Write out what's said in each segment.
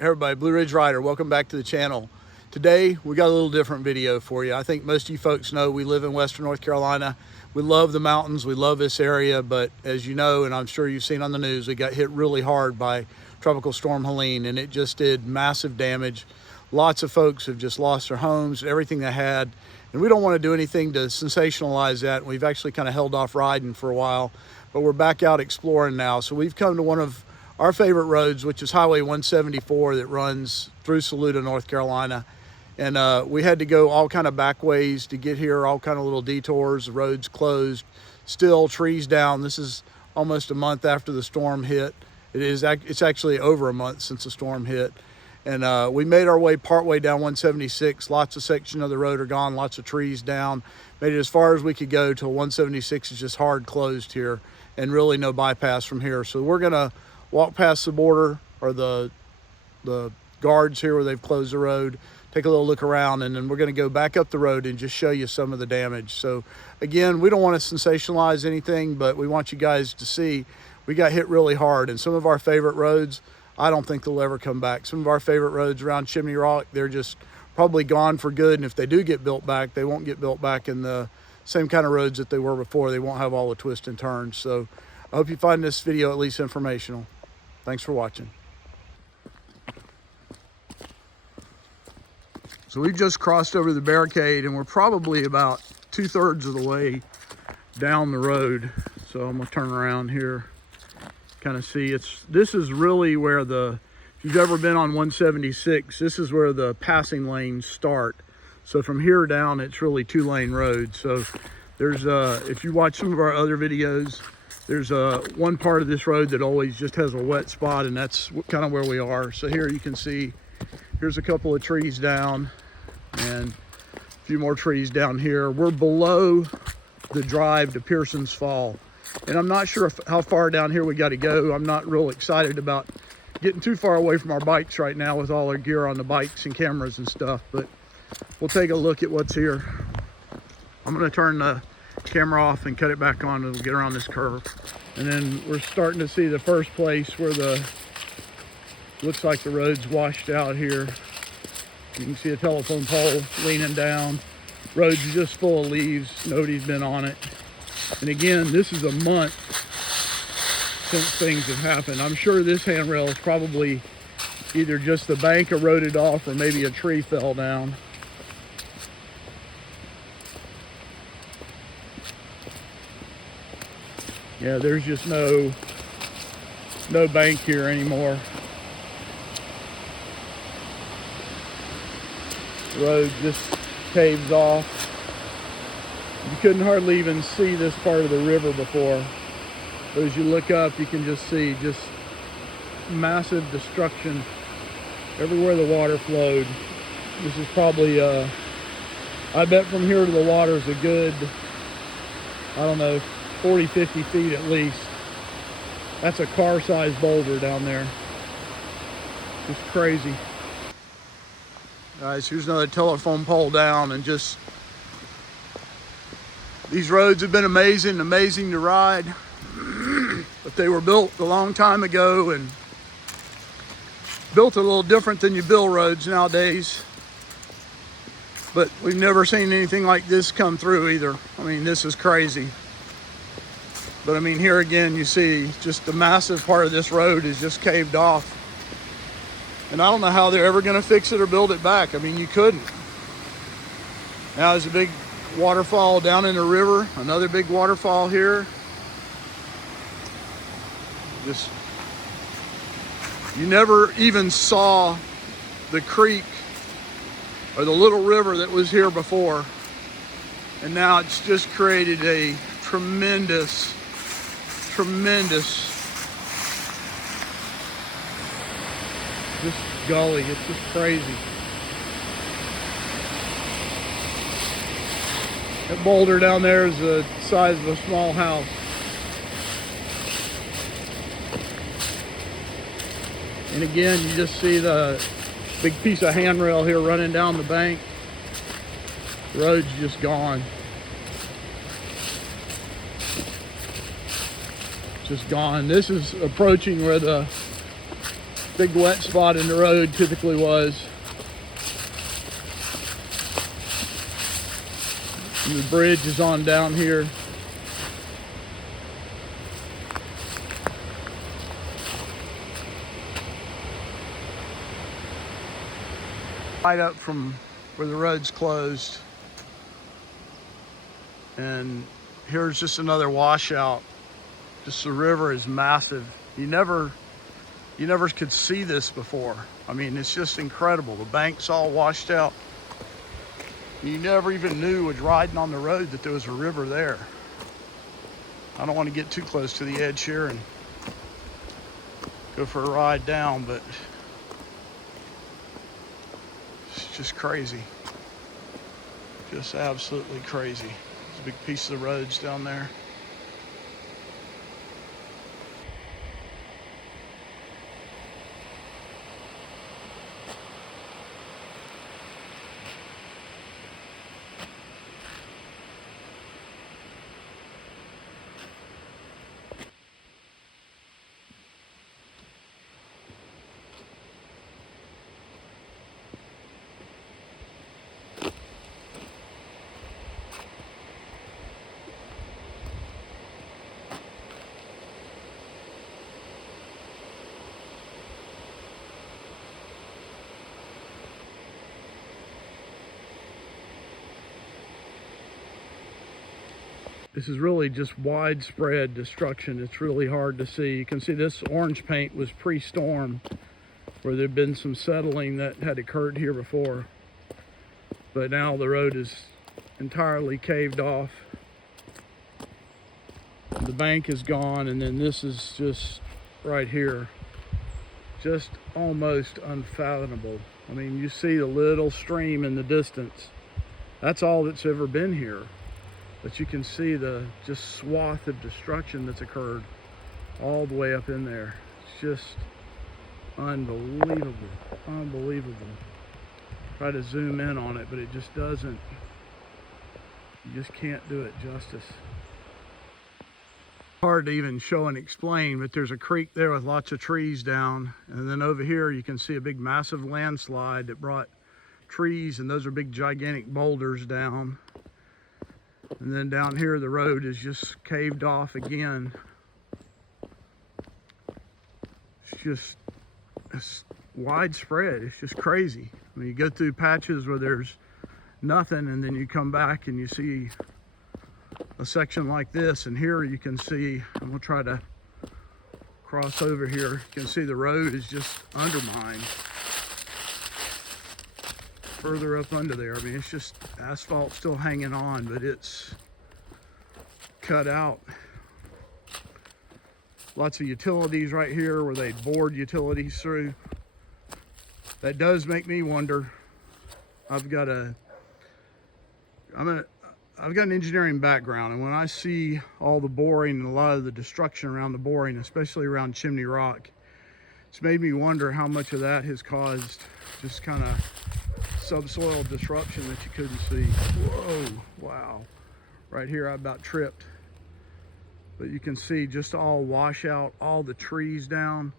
Hey everybody, Blue Ridge Rider, welcome back to the channel. Today we got a little different video for you. I think most of you folks know we live in Western North Carolina. We love the mountains, we love this area, but as you know, and I'm sure you've seen on the news, we got hit really hard by Tropical Storm Helene, and it just did massive damage. Lots of folks have just lost their homes, everything they had, and we don't want to do anything to sensationalize that. We've actually kind of held off riding for a while, but we're back out exploring now. So we've come to one of our favorite roads, which is Highway 174 that runs through Saluda, North Carolina. And we had to go all kind of back ways to get here, all kind of little detours. The road's closed, still trees down. This is almost a month after the storm hit. It's actually over a month since the storm hit. And we made our way partway down 176. Lots of sections of the road are gone, lots of trees down. Made it as far as we could go till 176 is just hard closed here and really no bypass from here. So we're gonna walk past the border or the guards here where they've closed the road, take a little look around, and then we're going to go back up the road and just show you some of the damage. So again, we don't want to sensationalize anything, but we want you guys to see we got hit really hard. And some of our favorite roads, I don't think they'll ever come back. Some of our favorite roads around Chimney Rock, they're just probably gone for good. And if they do get built back, they won't get built back in the same kind of roads that they were before. They won't have all the twists and turns. So I hope you find this video at least informational. Thanks for watching. So we've just crossed over the barricade and we're probably about 2/3 of the way down the road. So I'm gonna turn around here, kind of see. This is really where if you've ever been on 176, this is where the passing lanes start. So from here down, it's really 2-lane road. So there's if you watch some of our other videos, there's one part of this road that always just has a wet spot, and that's kind of where we are. So here you can see, here's a couple of trees down and a few more trees down here. We're below the drive to Pearson's Fall. And I'm not sure how far down here we got to go. I'm not real excited about getting too far away from our bikes right now with all our gear on the bikes and cameras and stuff, but we'll take a look at what's here. I'm going to turn the camera off and cut it back on, and we'll get around this curve. And then we're starting to see the first place where looks like the road's washed out here. You can see a telephone pole leaning down. Road's just full of leaves. Nobody's been on it. And again, this is a month since things have happened. I'm sure this handrail is probably either just the bank eroded off or maybe a tree fell down. Yeah, there's just no bank here anymore. The road just caves off. You couldn't hardly even see this part of the river before. But as you look up, you can just see just massive destruction everywhere the water flowed. This is probably, I bet from here to the water is a good, I don't know, 40, 50 feet at least. That's a car-sized boulder down there. Just crazy. Guys, here's another telephone pole down, and just, these roads have been amazing to ride. But they were built a long time ago and built a little different than you build roads nowadays. But we've never seen anything like this come through either. I mean, this is crazy. But I mean, here again, you see just the massive part of this road is just caved off. And I don't know how they're ever gonna fix it or build it back. I mean, you couldn't. Now there's a big waterfall down in the river, another big waterfall here. Just, you never even saw the creek or the little river that was here before. And now it's just created a tremendous just gully. It's just crazy. That boulder down there is the size of a small house. And again, you just see the big piece of handrail here running down the bank. The road's just gone. Just gone. This is approaching where the big wet spot in the road typically was. And the bridge is on down here. Right up from where the road's closed. And here's just another washout. Just the river is massive. You never could see this before. I mean, it's just incredible. The bank's all washed out. You never even knew was riding on the road that there was a river there. I don't want to get too close to the edge here and go for a ride down, but it's just crazy. Just absolutely crazy. There's a big piece of the roads down there. This is really just widespread destruction. It's really hard to see. You can see this orange paint was pre-storm, where there'd been some settling that had occurred here before. But now the road is entirely caved off. The bank is gone, and then this is just right here. Just almost unfathomable. I mean, you see the little stream in the distance. That's all that's ever been here. But you can see the just swath of destruction that's occurred all the way up in there. It's just unbelievable, unbelievable. Try to zoom in on it, but it just doesn't, you just can't do it justice. Hard to even show and explain, but there's a creek there with lots of trees down. And then over here, you can see a big massive landslide that brought trees, and those are big gigantic boulders down. And then down here, the road is just caved off again. It's widespread. It's just crazy. I mean, you go through patches where there's nothing, and then you come back and you see a section like this. And here you can see, and we'll try to cross over here. You can see the road is just undermined. Further up under there, I mean, it's just asphalt still hanging on, but it's cut out. Lots of utilities right here where they bored utilities through. That does make me wonder. I've got an engineering background, and when I see all the boring and a lot of the destruction around the boring, especially around Chimney Rock, it's made me wonder how much of that has caused just kind of subsoil disruption that you couldn't see. Whoa, wow. Right here I about tripped. But you can see just all washout, all the trees down.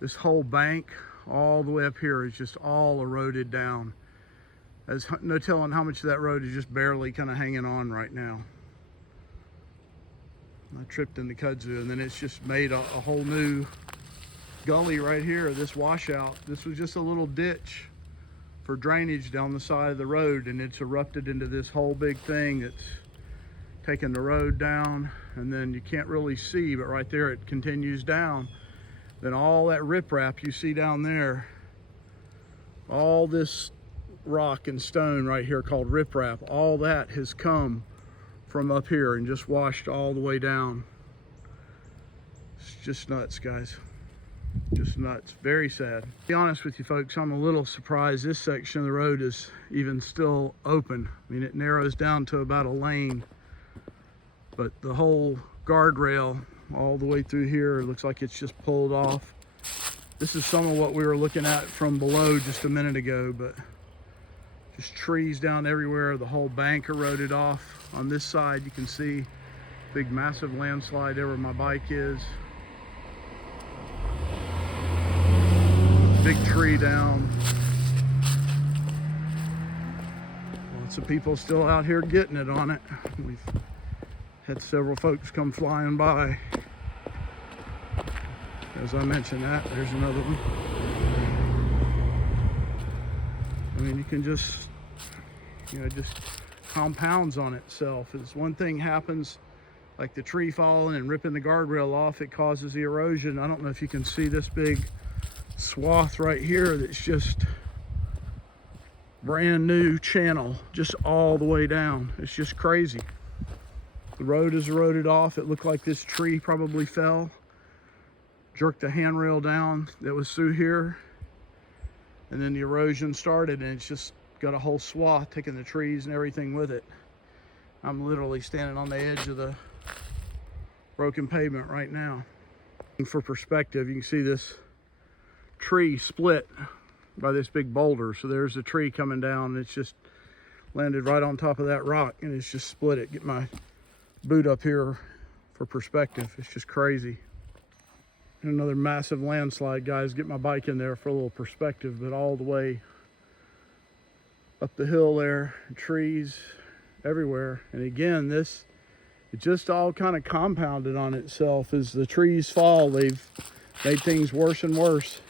This whole bank all the way up here is just all eroded down. There's no telling how much of that road is just barely kind of hanging on right now. I tripped in the kudzu, and then it's just made a whole new gully right here, this washout. This was just a little ditch for drainage down the side of the road, and it's erupted into this whole big thing that's taken the road down. And then you can't really see, but right there it continues down. Then all that riprap you see down there, all this rock and stone right here called riprap, all that has come from up here and just washed all the way down. It's just nuts, guys. Just nuts. Very sad. To be honest with you folks, I'm a little surprised this section of the road is even still open. I mean, it narrows down to about a lane, but the whole guardrail all the way through here looks like it's just pulled off. This is some of what we were looking at from below just a minute ago, but just trees down everywhere. The whole bank eroded off. On this side you can see big massive landslide there where my bike is. Big tree down. Lots of people still out here getting it on it. We've had several folks come flying by. As I mentioned that, there's another one. I mean, you can just, just compounds on itself. As one thing happens, like the tree falling and ripping the guardrail off, it causes the erosion. I don't know if you can see this big swath right here that's just brand new channel, just all the way down. It's just crazy. The road is eroded off. It looked like this tree probably fell, jerked the handrail down that was through here, and then the erosion started, and it's just got a whole swath taking the trees and everything with it. I'm literally standing on the edge of the broken pavement right now. And for perspective, you can see this tree split by this big boulder. So there's a tree coming down, and it's just landed right on top of that rock, and it's just split it. Get my boot up here for perspective. It's just crazy. And another massive landslide, guys. Get my bike in there for a little perspective, but all the way up the hill there, trees everywhere. And again, it just all kind of compounded on itself. As the trees fall, they've made things worse and worse.